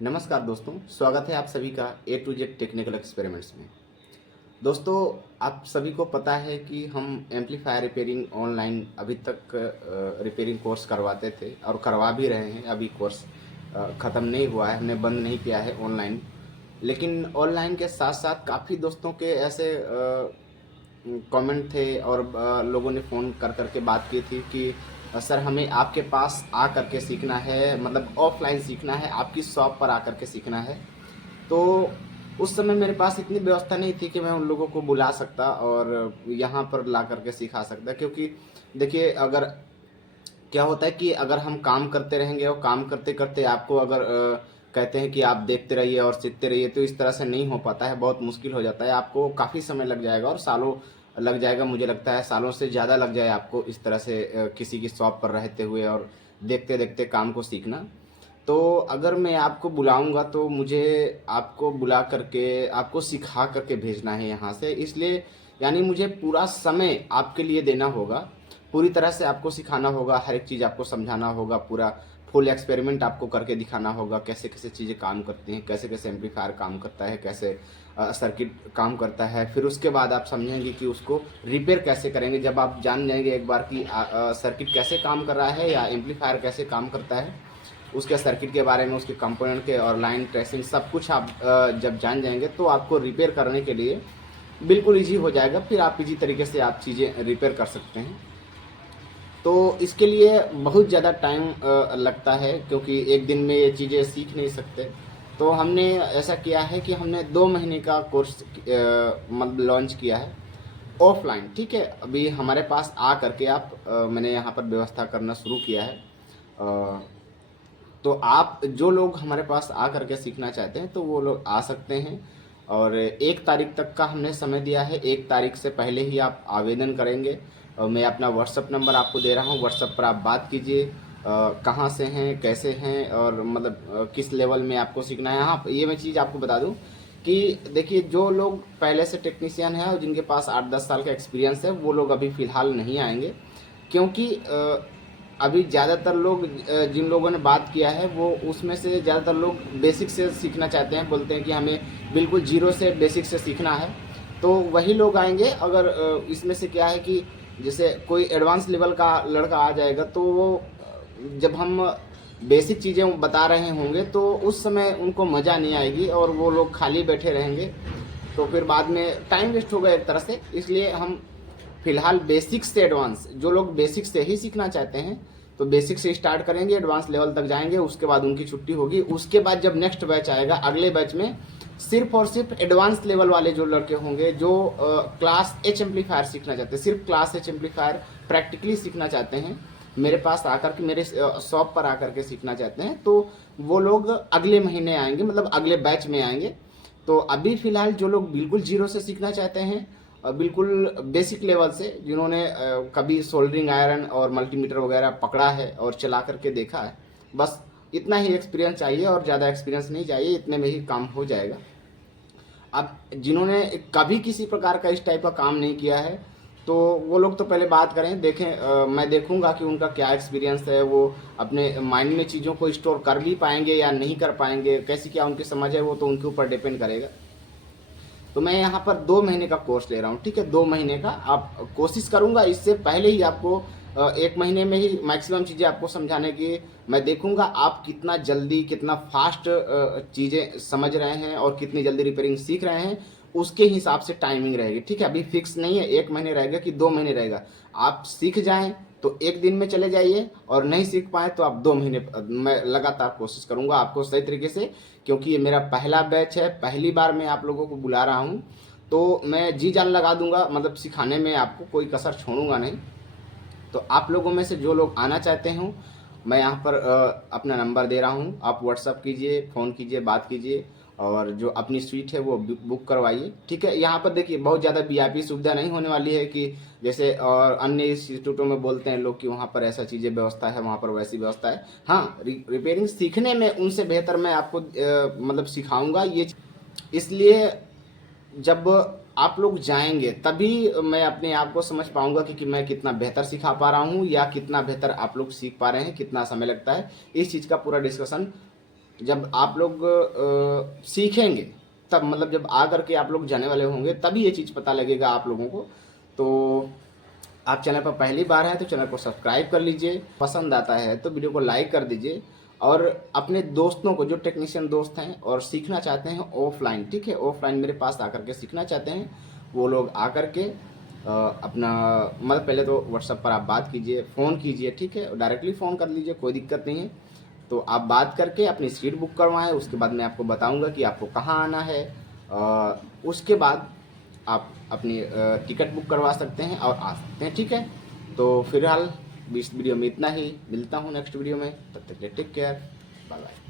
नमस्कार दोस्तों, स्वागत है आप सभी का ए टू जेड टेक्निकल एक्सपेरिमेंट्स में। दोस्तों, आप सभी को पता है कि हम एम्पलीफायर रिपेयरिंग ऑनलाइन अभी तक रिपेयरिंग कोर्स करवाते थे और करवा भी रहे हैं। अभी कोर्स ख़त्म नहीं हुआ है, हमने बंद नहीं किया है ऑनलाइन। लेकिन ऑनलाइन के साथ साथ काफ़ी दोस्तों के ऐसे कमेंट थे और लोगों ने फ़ोन कर करके बात की थी कि सर हमें आपके पास आ करके सीखना है, मतलब ऑफलाइन सीखना है, आपकी शॉप पर आ करके सीखना है। तो उस समय मेरे पास इतनी व्यवस्था नहीं थी कि मैं उन लोगों को बुला सकता और यहाँ पर ला करके सिखा सकता, क्योंकि देखिए, अगर क्या होता है कि अगर हम काम करते रहेंगे और काम करते करते आपको अगर कहते हैं कि आप देखते रहिए और सीखते रहिए, तो इस तरह से नहीं हो पाता है, बहुत मुश्किल हो जाता है। आपको काफ़ी समय लग जाएगा और सालों लग जाएगा, मुझे लगता है सालों से ज़्यादा लग जाए आपको इस तरह से किसी की शॉप पर रहते हुए और देखते देखते काम को सीखना। तो अगर मैं आपको बुलाऊंगा तो मुझे आपको बुला करके आपको सिखा करके भेजना है यहाँ से, इसलिए यानी मुझे पूरा समय आपके लिए देना होगा, पूरी तरह से आपको सिखाना होगा, हर एक चीज़ आपको समझाना होगा, पूरा फुल एक्सपेरिमेंट आपको करके दिखाना होगा, कैसे कैसे चीज़ें काम करती हैं, कैसे कैसे एम्पलीफायर काम करता है, कैसे सर्किट काम करता है। फिर उसके बाद आप समझेंगे कि उसको रिपेयर कैसे करेंगे। जब आप जान जाएंगे एक बार कि सर्किट कैसे काम कर रहा है या एम्पलीफायर कैसे काम करता है, उसके सर्किट के बारे में, उसके कंपोनेंट के और लाइन ट्रेसिंग सब कुछ आप जब जान जाएंगे, तो आपको रिपेयर करने के लिए बिल्कुल ईजी हो जाएगा। फिर आप इजी तरीके से आप चीज़ें रिपेयर कर सकते हैं। तो इसके लिए बहुत ज़्यादा टाइम लगता है, क्योंकि एक दिन में ये चीज़ें सीख नहीं सकते। तो हमने ऐसा किया है कि हमने 2 महीने का कोर्स मतलब लॉन्च किया है ऑफलाइन। ठीक है, अभी हमारे पास आ करके आप मैंने यहाँ पर व्यवस्था करना शुरू किया है। अ, तो आप जो लोग हमारे पास आ करके सीखना चाहते हैं तो वो लोग आ सकते हैं। और 1 तारीख तक का हमने समय दिया है, 1 तारीख से पहले ही आप आवेदन करेंगे। और मैं अपना व्हाट्सअप नंबर आपको दे रहा हूँ, व्हाट्सअप पर आप बात कीजिए, कहाँ से हैं, कैसे हैं, और मतलब किस लेवल में आपको सीखना है। हाँ, ये मैं चीज़ आपको बता दूँ कि देखिए, जो लोग पहले से टेक्नीशियन हैं और जिनके पास 8-10 साल का एक्सपीरियंस है, वो लोग अभी फ़िलहाल नहीं आएंगे, क्योंकि अभी ज़्यादातर लोग जिन लोगों ने बात किया है, वो उसमें से ज़्यादातर लोग बेसिक से सीखना चाहते हैं, बोलते हैं कि हमें बिल्कुल जीरो से बेसिक से सीखना है। तो वही लोग आएंगे। अगर इसमें से क्या है कि जैसे कोई एडवांस लेवल का लड़का आ जाएगा, तो वो जब हम बेसिक चीज़ें बता रहे होंगे तो उस समय उनको मज़ा नहीं आएगी और वो लोग खाली बैठे रहेंगे, तो फिर बाद में टाइम वेस्ट होगा एक तरह से। इसलिए हम फिलहाल बेसिक से एडवांस, जो लोग बेसिक से ही सीखना चाहते हैं तो बेसिक से स्टार्ट करेंगे, एडवांस लेवल तक जाएंगे, उसके बाद उनकी छुट्टी होगी। उसके बाद जब नेक्स्ट बैच आएगा, अगले बैच में सिर्फ और सिर्फ एडवांस लेवल वाले जो लड़के होंगे, जो क्लास एच एम्पलीफायर सीखना चाहते हैं, सिर्फ क्लास एच एम्पलीफायर प्रैक्टिकली सीखना चाहते हैं, मेरे पास आकर के, मेरे शॉप पर आकर के सीखना चाहते हैं, तो वो लोग अगले महीने आएंगे, मतलब अगले बैच में आएंगे। तो अभी फ़िलहाल जो लोग बिल्कुल ज़ीरो से सीखना चाहते हैं, बिल्कुल बेसिक लेवल से, जिन्होंने कभी सोल्डरिंग आयरन और मल्टीमीटर वगैरह पकड़ा है और चला करके देखा है, बस इतना ही एक्सपीरियंस चाहिए और ज़्यादा एक्सपीरियंस नहीं चाहिए, इतने में ही काम हो जाएगा। अब जिन्होंने कभी किसी प्रकार का इस टाइप का काम नहीं किया है, तो वो लोग तो पहले बात करें, देखें, मैं देखूंगा कि उनका क्या एक्सपीरियंस है, वो अपने माइंड में चीज़ों को स्टोर कर भी पाएंगे या नहीं कर पाएंगे, कैसी क्या उनकी समझ है, वो तो उनके ऊपर डिपेंड करेगा। तो मैं यहाँ पर 2 महीने का कोर्स ले रहा हूँ। ठीक है, 2 महीने का आप कोशिश करूँगा, इससे पहले ही आपको 1 महीने में ही मैक्सिमम चीज़ें आपको समझाने की मैं देखूँगा। आप कितना जल्दी, कितना फास्ट चीज़ें समझ रहे हैं और कितनी जल्दी रिपेयरिंग सीख रहे हैं, उसके हिसाब से टाइमिंग रहेगी। ठीक है, अभी फिक्स नहीं है 1 महीने रहेगा कि 2 महीने रहेगा। आप सीख जाएं तो एक दिन में चले जाइए, और नहीं सीख पाए तो आप 2 महीने, मैं लगातार कोशिश करूँगा आपको सही तरीके से, क्योंकि ये मेरा पहला बैच है, पहली बार मैं आप लोगों को बुला रहा हूँ। तो मैं जी जान लगा दूंगा, मतलब सिखाने में आपको कोई कसर छोड़ूंगा नहीं। तो आप लोगों में से जो लोग आना चाहते हो, मैं यहाँ पर अपना नंबर दे रहा हूँ, आप व्हाट्सअप कीजिए, फ़ोन कीजिए, बात कीजिए, और जो अपनी सीट है वो बुक करवाइए। ठीक है, यहाँ पर देखिए, बहुत ज़्यादा वीआईपी सुविधा नहीं होने वाली है कि जैसे और अन्य इंस्टीट्यूटों में बोलते हैं लोग कि वहाँ पर ऐसा चीज़ें व्यवस्था है, वहाँ पर वैसी व्यवस्था है। हाँ, रिपेयरिंग सीखने में उनसे बेहतर मैं आपको मतलब सिखाऊंगा ये। इसलिए जब आप लोग जाएंगे तभी मैं अपने आप को समझ पाऊंगा कि मैं कितना बेहतर सिखा पा रहा हूँ या कितना बेहतर आप लोग सीख पा रहे हैं, कितना समय लगता है। इस चीज़ का पूरा डिस्कशन जब आप लोग सीखेंगे, तब मतलब जब आ करके आप लोग जाने वाले होंगे तभी ये चीज़ पता लगेगा आप लोगों को। तो आप चैनल पर पहली बार है तो चैनल को सब्सक्राइब कर लीजिए, पसंद आता है तो वीडियो को लाइक कर दीजिए, और अपने दोस्तों को, जो टेक्नीशियन दोस्त हैं और सीखना चाहते हैं ऑफलाइन, ठीक है, ऑफलाइन मेरे पास आकर के सीखना चाहते हैं, वो लोग आकर के अपना मतलब पहले तो व्हाट्सएप पर आप बात कीजिए, फ़ोन कीजिए, ठीक है, डायरेक्टली फ़ोन कर लीजिए, कोई दिक्कत नहीं है। तो आप बात करके अपनी सीट बुक करवाएं, उसके बाद मैं आपको बताऊंगा कि आपको कहाँ आना है। उसके बाद आप अपनी टिकट बुक करवा सकते हैं और आ सकते हैं, ठीक है। तो फिलहाल इस वीडियो में इतना ही, मिलता हूँ नेक्स्ट वीडियो में, तब तक के लिए टेक केयर, बाय बाय।